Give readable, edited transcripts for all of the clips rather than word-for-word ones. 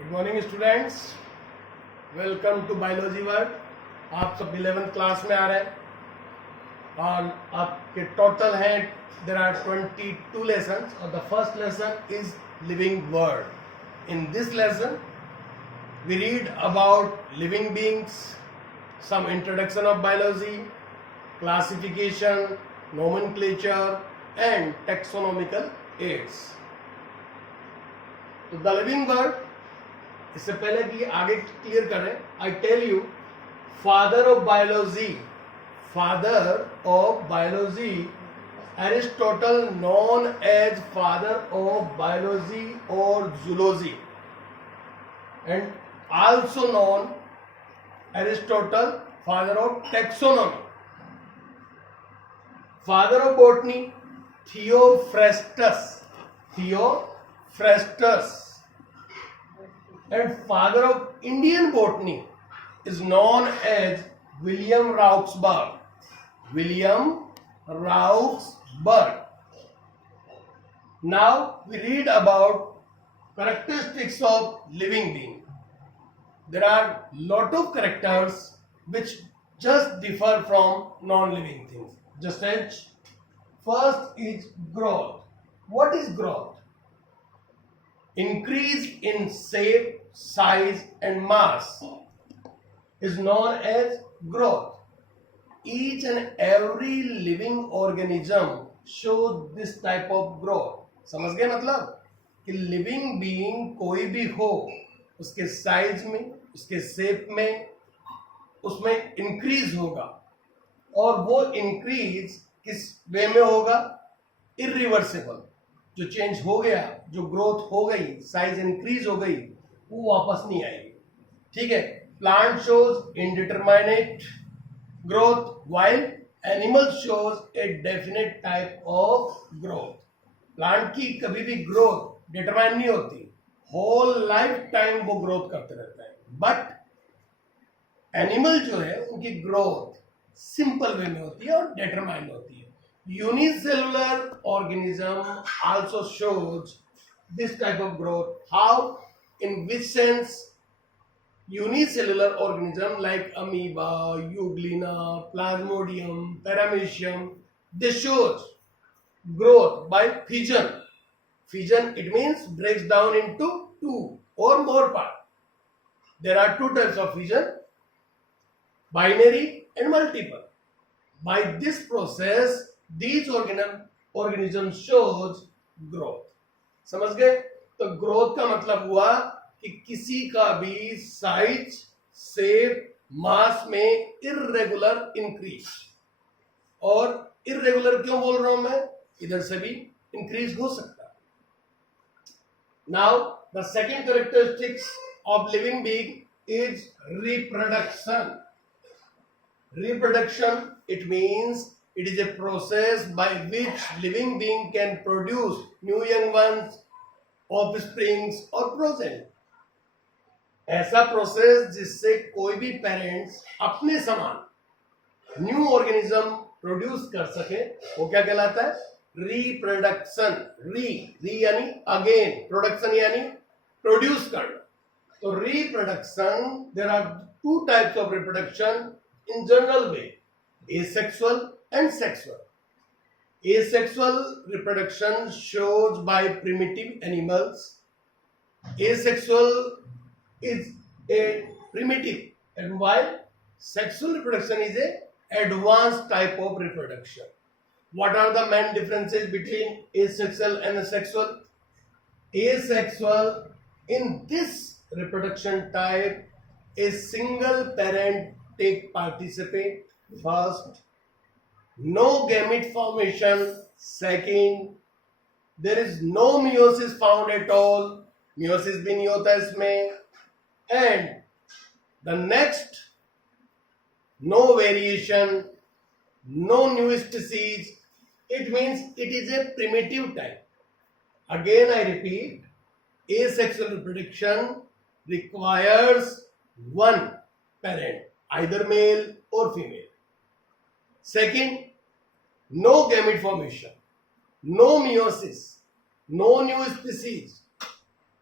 Good morning students, welcome to biology world. आप सब 11th class में आ रहे हैं और आपके टोटल हैं देर आर 22 लेसन्स और the first lesson is living world. In this lesson we read about living beings, some introduction of biology, classification, nomenclature and taxonomical aids. तो द लिविंग वर्ल्ड, इससे पहले कि आगे क्लियर करें, I tell you father of biology Aristotle known as father of biology और zoology and also known Aristotle father of taxonomy. Father of botany Theophrastus and father of Indian botany is known as William Rauxburg. Now we read about characteristics of living being. There are lot of characters which just differ from non-living things. Just as first is growth. What is growth? Increase in shape, size and mass is known as growth. Each and every living organism shows this type of growth. समझ गए मतलब कि living being कोई भी हो, उसके size में, उसके शेप में, उसमें इंक्रीज होगा और वो इंक्रीज किस वे में होगा? इरिवर्सिबल। जो चेंज हो गया, जो ग्रोथ हो गई, साइज इंक्रीज हो गई, वो वापस नहीं आएगी। ठीक है। Plant shows indeterminate growth while animal shows a definite type of growth. Plant की कभी भी ग्रोथ डिटरमाइन नहीं होती, होल लाइफ टाइम वो ग्रोथ करते रहता है। बट एनिमल जो है उनकी ग्रोथ सिंपल वे में होती है और डिटरमाइन होती है। Unicellular organism also shows this type of growth. How? In which sense? Unicellular organism like amoeba, Euglena, Plasmodium, paramecium, they shows growth by fission. Fission, it means breaks down into two or more parts. There are two types of fission, binary and multiple. By this process, these organisms shows growth. समझ गए? तो growth का मतलब हुआ कि किसी का भी साइज, शेप, मास में इर्रेगुलर इंक्रीज। और इर्रेगुलर क्यों बोल रहा हूं मैं? इधर से भी इंक्रीज हो सकता है। Now the second characteristics of living being is reproduction. Reproduction, it means it is a process by which living being can produce new young ones, offsprings or progeny. ऐसा प्रोसेस जिससे कोई भी पेरेंट्स अपने समान new organism produce कर सके, वो क्या कहलाता है? रिप्रोडक्शन। री यानी अगेन, प्रोडक्शन यानी प्रोड्यूस करना। तो reproduction, there are two types of reproduction in general way, asexual and sexual. Asexual reproduction shows by primitive animals. Asexual is a primitive, and while sexual reproduction is a advanced type of reproduction. What are the main differences between asexual and sexual? Asexual, in this reproduction type, a single parent take participate. First, no gamete formation. Second, there is no meiosis found at all. Meiosis भी नहीं होता इसमें. And the next, no variation, no new species. It means it is a primitive type. Again I repeat, asexual reproduction requires one parent, either male or female. Second, no gamete formation, no meiosis, no new species.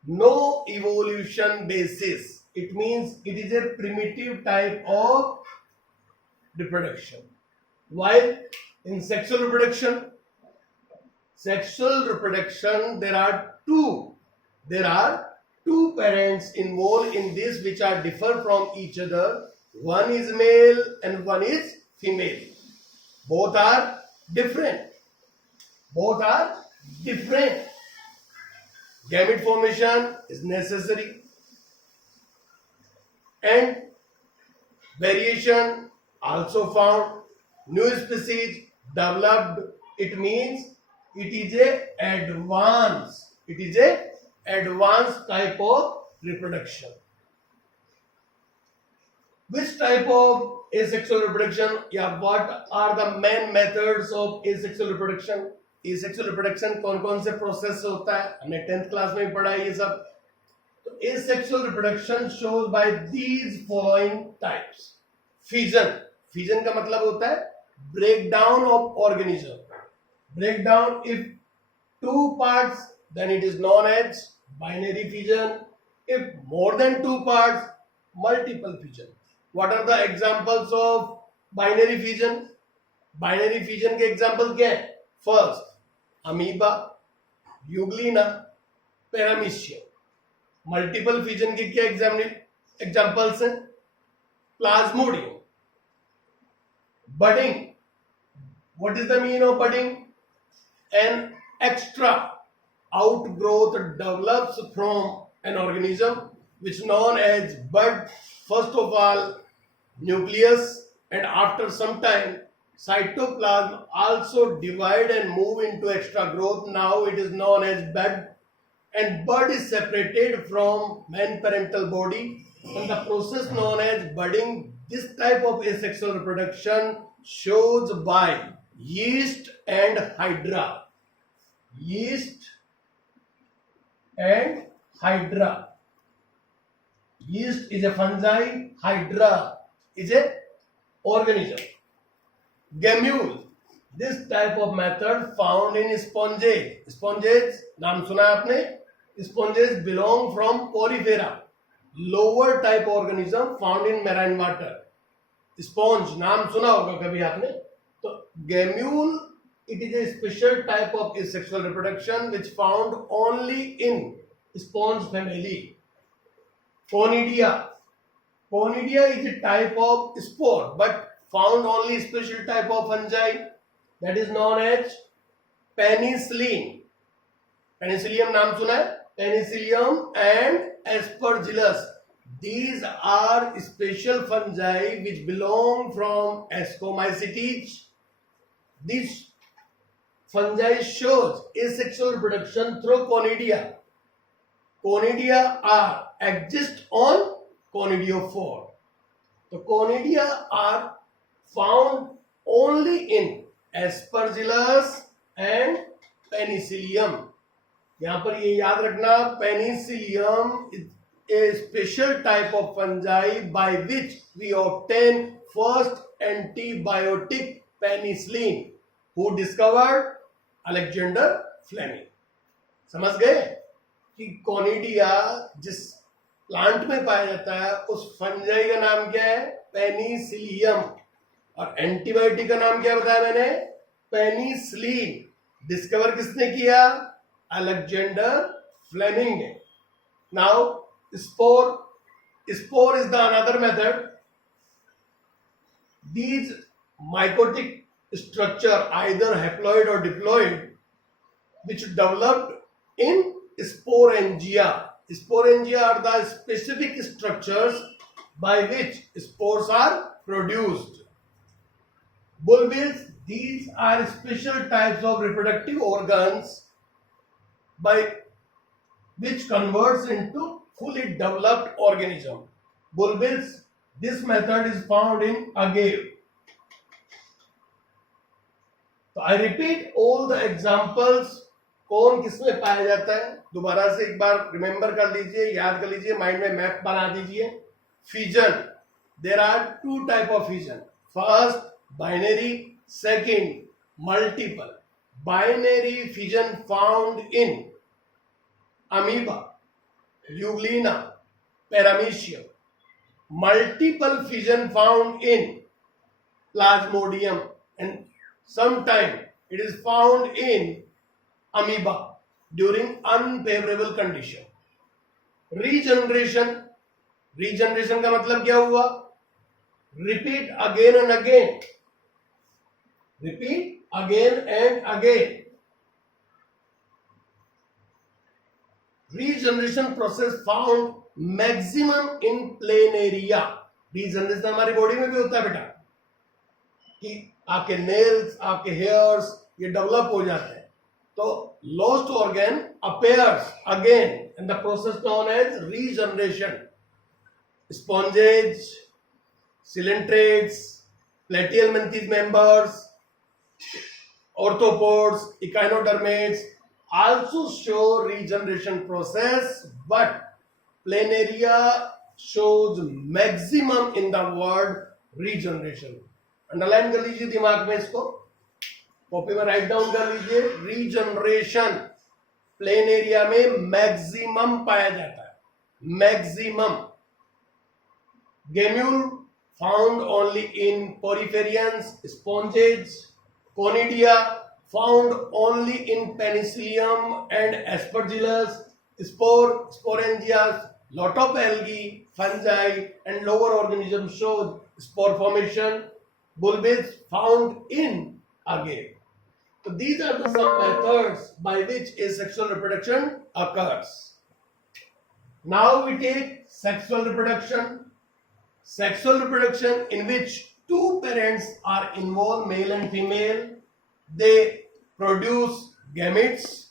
no evolution basis. It means it is a primitive type of reproduction. While in sexual reproduction, there are two parents involved in this which are differ from each other. One is male and one is female. Both are different. Gamete formation is necessary and variation also found. New species developed. It means it is a advanced type of reproduction. Which type of asexual reproduction? Yeah, what are the main methods of asexual reproduction? asexual reproduction कौन कौन से process से होता है? हमने 10th class में भी पढ़ा है ये सब. तो asexual reproduction shows by these following types. Fission का मतलब होता है breakdown of organism. Breakdown, if two parts, then it is known as binary fission. If more than two parts, multiple fission. What are the examples of binary fission? Binary fission के example क्या है? First, amoeba, euglena, paramecium. Multiple fission के क्या examples हैं? Plasmodium. Budding. What is the meaning of budding? An extra outgrowth develops from an organism which is known as bud. First of all, nucleus, and after some time, cytoplasm also divide and move into extra growth. Now it is known as bud, and bud is separated from main parental body, and the process known as budding. This type of asexual reproduction shows by yeast and hydra. Yeast and hydra. Yeast is a fungi, hydra is a organism. Gamule. This type of method found in sponges. Sponges, नाम सुना है आपने? Sponges belong from Porifera, lower type organism found in marine water. Sponge, नाम सुना होगा कभी आपने? तो gamule, it is a special type of asexual reproduction which found only in sponge family. Conidia. Conidia is a type of spore, but found only special type of fungi that is known as penicillium. Penicillium नाम सुना है? Penicillium and Aspergillus. These are special fungi which belong from Ascomycetes. These fungi shows asexual reproduction through conidia. Conidia are exist on conidiophore. The conidia are found only in Aspergillus and Penicillium. यहाँ पर ये याद रखना, Penicillium is a special type of fungi by which we obtain first antibiotic penicillin. Who discovered? Alexander Fleming. समझ गए कि conidia जिस plant में पाया जाता है उस फंजाई का नाम क्या है? पेनिसिलियम. और एंटीबायोटिक का नाम क्या बताया मैंने? पेनिसिलिन. डिस्कवर किसने किया? अलेक्जेंडर फ्लेमिंग ने. Now spore is the another method. These mycotic structure, either haploid or diploid, which developed in sporangia. Sporangia are the specific structures by which spores are produced. Bulbils, these are special types of reproductive organs by which converts into fully developed organism. Bulbils, this method is found in agave. So I repeat all the examples. कौन किसमें पाया जाता है? दोबारा से एक बार remember कर लीजिए, याद कर लीजिए, माइंड में मैप बना दीजिए. Fission. There are two type of fission. First, binary. Second, multiple. Binary fission found in amoeba. Euglena, Paramecium. Multiple fission found in Plasmodium, and sometime it is found in amoeba during unfavorable condition. Regeneration. Regeneration का मतलब क्या हुआ? Repeat again and again. Repeat again and again. Regeneration process found maximum in planaria. Regeneration हमारी body में भी होता है बेटा, कि आपके नेल्स, आपके हेयर्स ये डेवलप हो जाते हैं, तो lost organ appears again in the process known as regeneration. Sponges, coelentrates, platyhelminthes members, orthopods, echinodermates also show regeneration process, but planaria shows maximum in the word regeneration. Underline कर लीजिए दिमाग में, इसको कॉपी में राइट डाउन कर लीजिए. Regeneration planaria में maximum पाया जाता है, maximum. Gemmule found only in poriferans, sponges. Conidia found only in Penicillium and Aspergillus. Spore, sporangias, lot of algae, fungi and lower organisms show spore formation. Bulbs found in agave. So these are the some methods by which asexual reproduction occurs. Now we take sexual reproduction. Sexual reproduction in which two parents are involved, male and female. They produce gametes.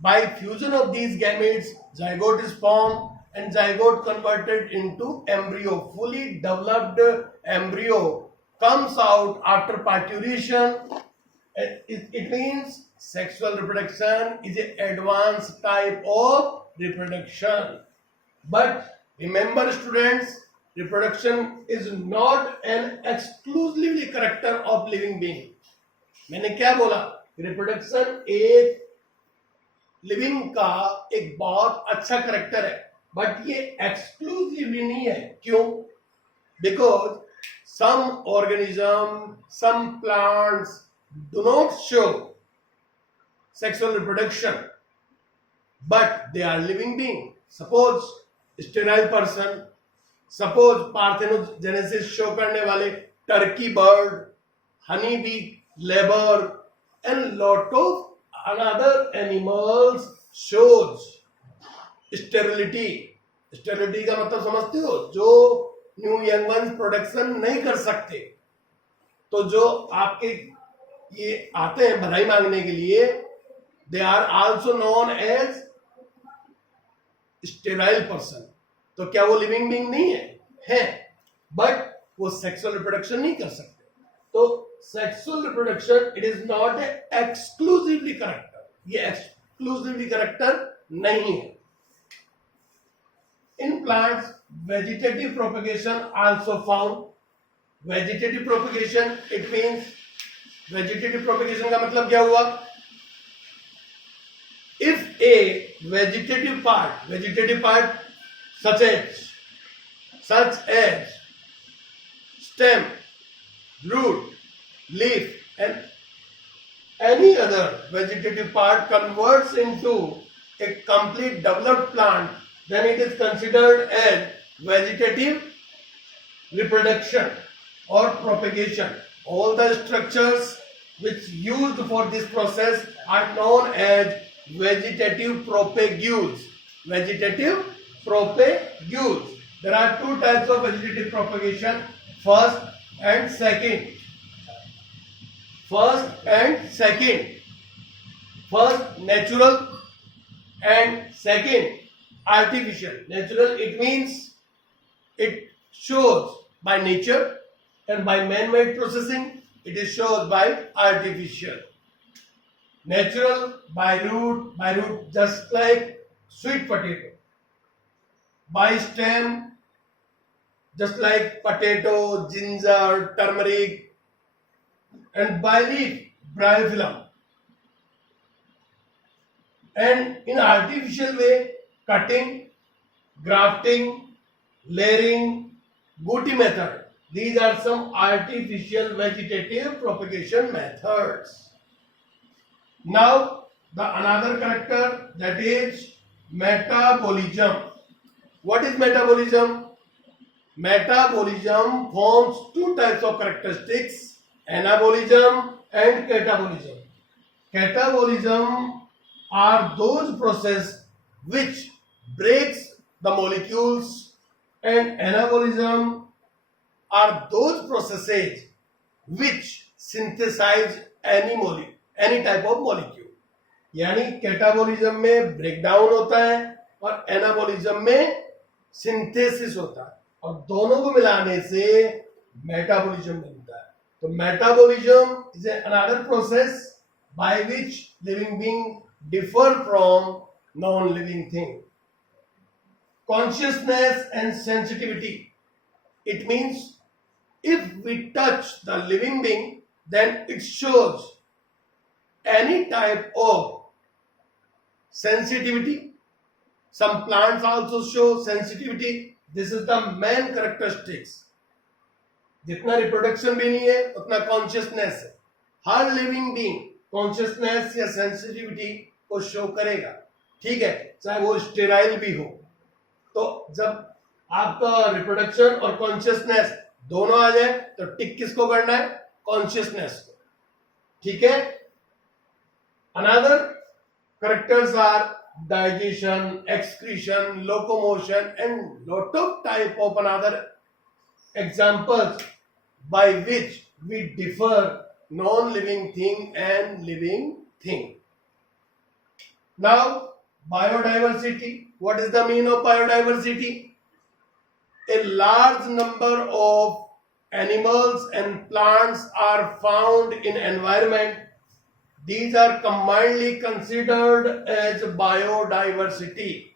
By fusion of these gametes, zygote is formed and zygote converted into embryo. Fully developed embryo comes out after parturition. It means sexual reproduction is an advanced type of reproduction. But remember students, reproduction is not an exclusively character of living being. मैंने क्या बोला? Reproduction एक living का एक बहुत अच्छा character है, but ये एक्सक्लूसिवली नहीं है. क्यों? Because some organism, some plants do not show sexual reproduction, but they are living being. Suppose sterile person, suppose parthenogenesis show करने वाले turkey bird, honey bee, labor and lot of another animals shows sterility. Sterility का मतलब समझते हो? जो new young ones production नहीं कर सकते, तो जो आपके ये आते हैं बधाई मांगने के लिए, they are also known as sterile person. तो क्या वो लिविंग बीइंग नहीं है? बट वो सेक्सुअल रिप्रोडक्शन नहीं कर सकते. तो sexual reproduction, it is not a exclusively character. ये exclusively character नहीं है. In plants, vegetative propagation also found. Vegetative propagation, it means vegetative propagation का मतलब क्या हुआ? If a vegetative part such as stem, root, leaf and any other vegetative part converts into a complete developed plant, then it is considered as vegetative reproduction or propagation. All the structures which used for this process are known as vegetative propagules. Vegetative propagules. There are two types of vegetative propagation, first and second. First, natural and second, artificial. Natural, it means it shows by nature, and by man-made processing, it is shown by artificial. Natural, by root just like sweet potato. By stem, just like potato, ginger, turmeric, and by leaf, bryophyllum. And in artificial way, cutting, grafting, layering, Gutti method. These are some artificial vegetative propagation methods. Now, the another character, that is metabolism. What is metabolism? Metabolism forms two types of characteristics, anabolism and catabolism. Catabolism are those processes which breaks the molecules, and anabolism are those processes which synthesize any type of molecule. यानी catabolism में breakdown होता है और anabolism में synthesis होता है, और दोनों को मिलाने से मेटाबोलिज्म बनता है. तो metabolism is another process by which living being differ from non-living thing. Consciousness and sensitivity. It means if we touch the living being, then it shows any type of sensitivity. Some plants also show sensitivity. This is the main characteristics. जितना reproduction भी नहीं है उतना consciousness है. हर living being consciousness या sensitivity को show करेगा. ठीक है, चाहे वो स्टेराइल भी हो. तो जब आपका रिप्रोडक्शन और कॉन्शियसनेस दोनों आ जाए तो टिक किसको करना है? कॉन्शियसनेस को. ठीक है. Another characters are digestion, excretion, locomotion, and lot of type of another examples by which we differ non-living thing and living thing. Now, biodiversity. What is the meaning of biodiversity? A large number of animals and plants are found in environment. These are commonly considered as biodiversity.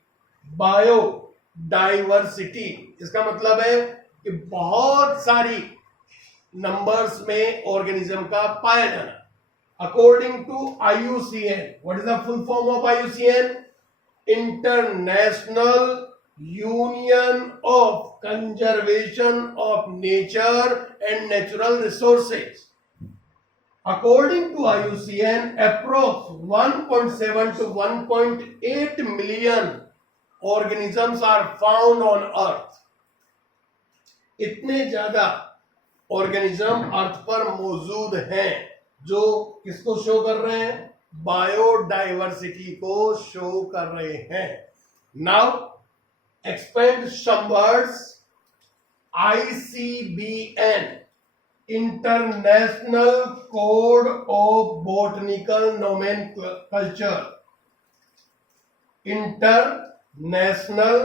Biodiversity इसका मतलब है कि बहुत सारी numbers में organism का पाया जाना. According to IUCN, what is the full form of IUCN? International Union of Conservation of Nature and Natural Resources. According to IUCN, approx 1.7 to 1.8 million organisms are found on Earth. इतने ज्यादा organism अर्थ पर मौजूद हैं जो किसको show कर रहे हैं? बायोडाइवर्सिटी को शो कर रहे हैं. Now expand some words. ICBN, International Code of Botanical Nomenclature. International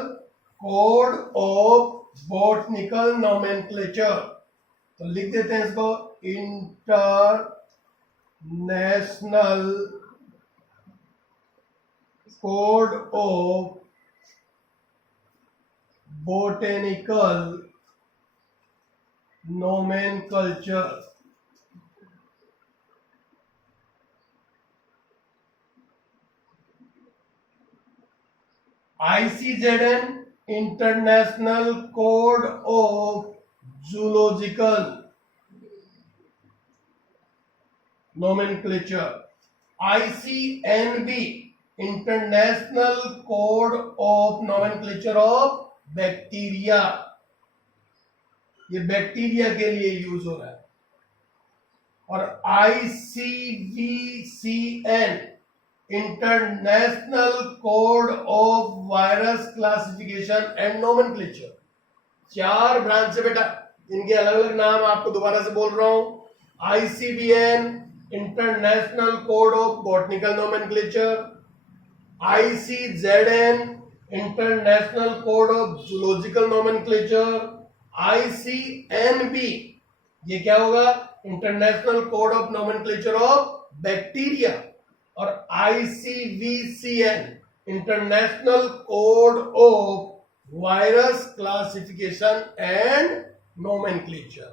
Code of Botanical Nomenclature. तो लिख देते हैं इसको. International code of botanical nomenclature. ICZN, International Code of Zoological Nomenclature. ICNB, International Code of Nomenclature of Bacteria. ये bacteria के लिए use हो रहा है. और ICVCN, international code of virus classification and nomenclature. 4 branch है बेटा, इनके अलग अलग नाम आपको दोबारा से बोल रहा हूं. ICBN, international code of botanical nomenclature. ICZN, international code of zoological nomenclature. ICNB, ये क्या होगा? International code of nomenclature of bacteria. और ICVCN, international code of virus classification and nomenclature.